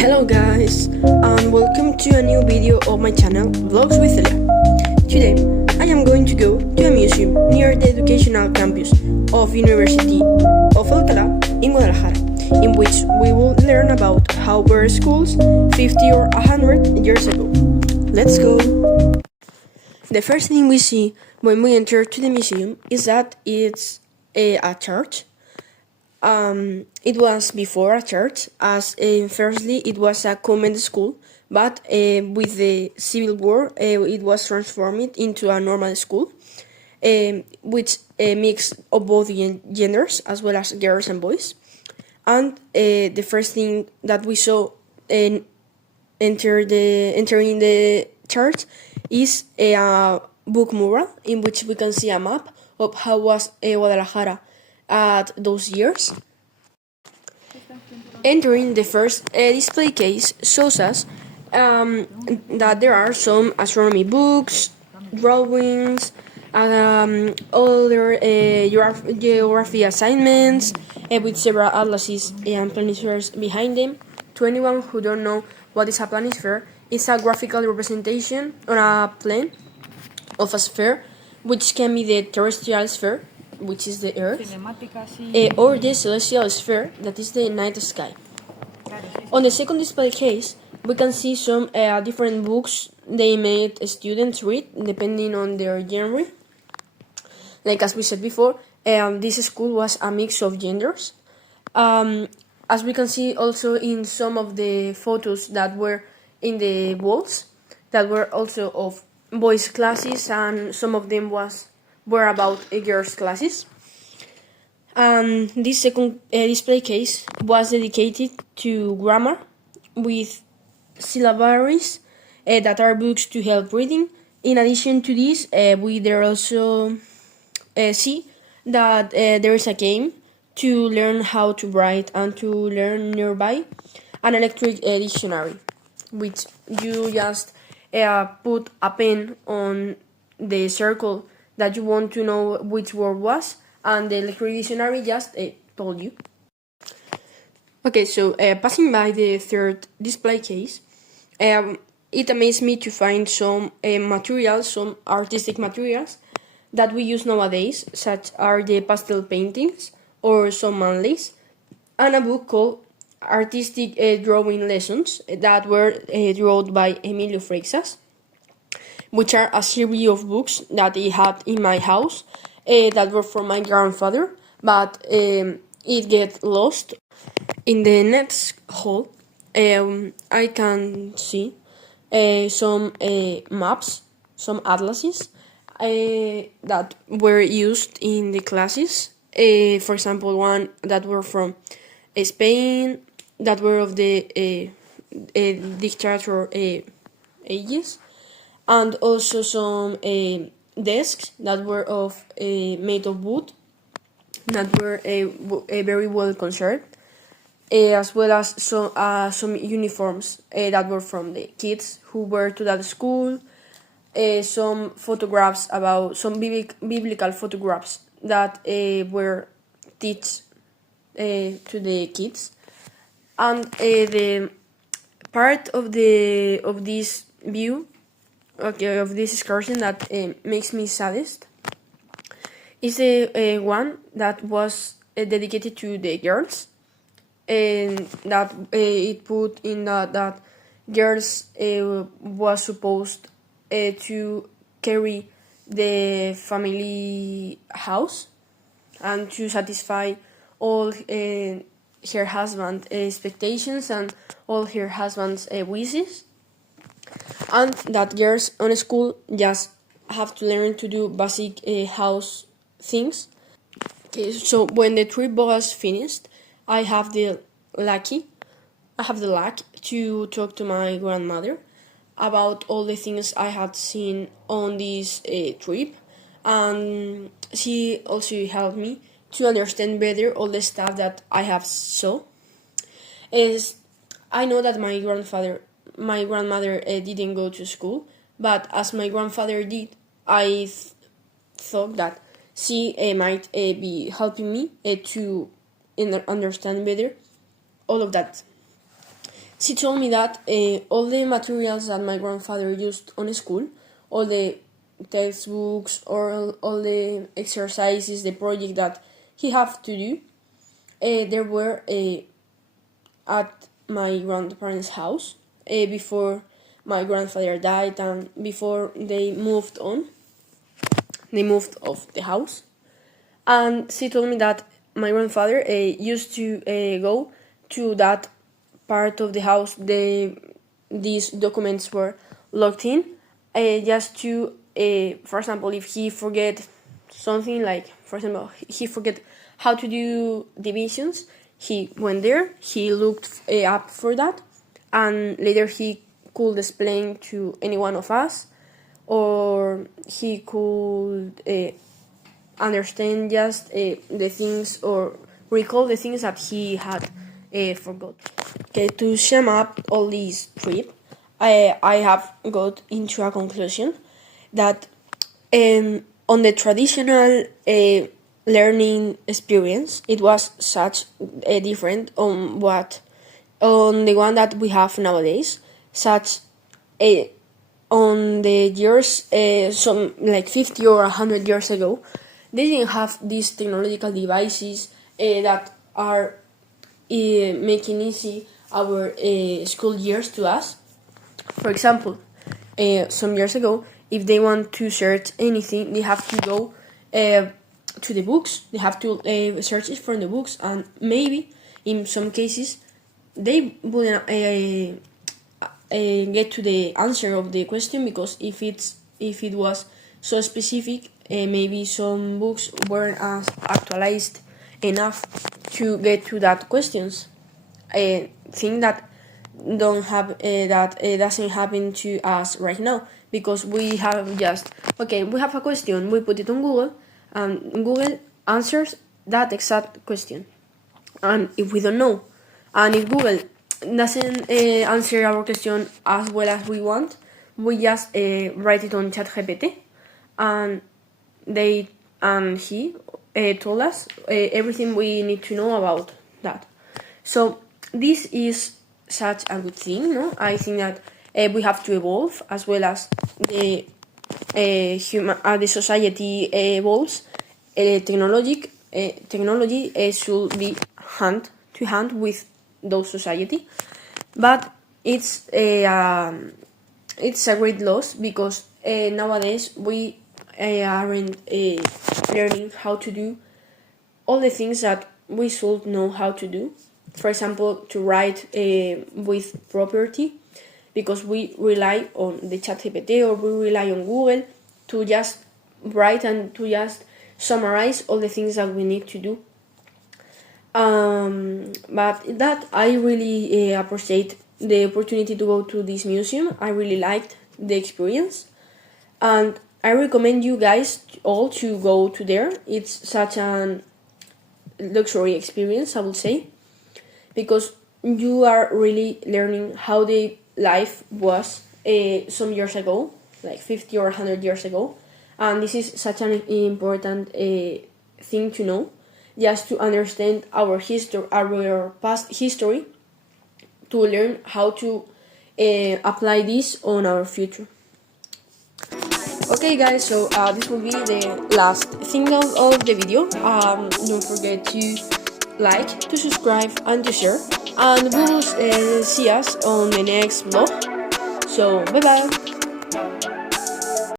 Hello guys, and welcome to a new video of my channel, Vlogs with Elia. Today, I am going to go to a museum near the educational campus of University of Alcalá in Guadalajara, in which we will learn about how were schools 50 or 100 years ago. Let's go! The first thing we see when we enter to the museum is that it's a church. It was before a church, as firstly it was a convent school, but with the Civil War it was transformed into a normal school, which mix of both genders as well as girls and boys. And the first thing that we saw entering the church is a book mural in which we can see a map of how was Guadalajara at those years. Entering the first display case shows us that there are some astronomy books, drawings, other geography assignments with several atlases and planispheres behind them. To anyone who don't know what is a planisphere, it's a graphical representation on a plane of a sphere, which can be the terrestrial sphere, which is the Earth, or the celestial sphere, that is the night sky. On the second display case, we can see some different books they made students read depending on their genre. Like as we said before, this school was a mix of genders. As we can see also in some of the photos that were in the walls, that were also of boys' classes, and some of them were about girls' classes. This second display case was dedicated to grammar, with syllabaries that are books to help reading. In addition to this, we there also see that there is a game to learn how to write and to learn nearby an electric dictionary, which you just put a pen on the circle that you want to know which word was, and the electric dictionary just told you. Okay, so passing by the third display case, it amazed me to find some materials, some artistic materials that we use nowadays, such are the pastel paintings or some mandalas, and a book called Artistic Drawing Lessons that were drawn by Emilio Freixas, which are a series of books that I had in my house that were from my grandfather, but it get lost. In the next hall, I can see some maps, some atlases that were used in the classes. For example, one that were from Spain, that were of the dictator ages, and also some desks that were of made of wood, that were very well conserved, as well as some uniforms that were from the kids who were to that school, some photographs about some biblical photographs that were taught to the kids, and the part of this view, of this excursion that makes me saddest is the one that was dedicated to the girls, and that it put in that girls was supposed to carry the family house and to satisfy all her husband's expectations and all her husband's wishes, and that girls on school just have to learn to do basic house things. Okay, so when the trip was finished, I have the luck to talk to my grandmother about all the things I had seen on this trip, and she also helped me to understand better all the stuff that I have saw. I know that my grandmother didn't go to school, but as my grandfather did, I thought that she might be helping me to understand better all of that. She told me that all the materials that my grandfather used on school, all the textbooks or all the exercises, the project that he had to do, there were at my grandparents' house before my grandfather died and before they moved on. They moved off the house, and she told me that my grandfather used to go to that part of the house these documents were locked in, just to, for example, if he forget something, like for example he forget how to do divisions, he went there, he looked up for that, and later he could explain to any one of us, or he could understand just the things or recall the things that he had forgot. Okay, to sum up all this trip, I have got into a conclusion that on the traditional learning experience, it was such different on the one that we have nowadays, such on the years some like 50 or 100 years ago, they didn't have these technological devices that are making easy our school years to us. For example, some years ago, if they want to search anything, they have to go to the books. They have to search it from the books, and maybe in some cases they wouldn't get to the answer of the question, because if it was so specific, maybe some books weren't as actualized enough to get to that questions. I think that don't have that doesn't happen to us right now, because we have just, okay, we have a question, we put it on Google, and Google answers that exact question. And if we don't know, and if Google doesn't answer our question as well as we want, we just write it on ChatGPT, and he told us everything we need to know about that. So this is such a good thing, no? I think that we have to evolve as well as the society evolves. Technology should be hand to hand with those society, but it's a great loss, because nowadays we aren't learning how to do all the things that we should know how to do. For example, to write with property, because we rely on the ChatGPT or we rely on Google to just write and to just summarize all the things that we need to do. But that I really appreciate the opportunity to go to this museum. I really liked the experience, and I recommend you guys all to go to there. It's such an luxury experience, I would say, because you are really learning how the life was some years ago, like 50 or 100 years ago, and this is such an important thing to know, just to understand our history, our past history, to learn how to apply this on our future. Okay guys, so this will be the last thing of the video. Don't forget to like, to subscribe, and to share, and we will see us on the next vlog. So bye bye.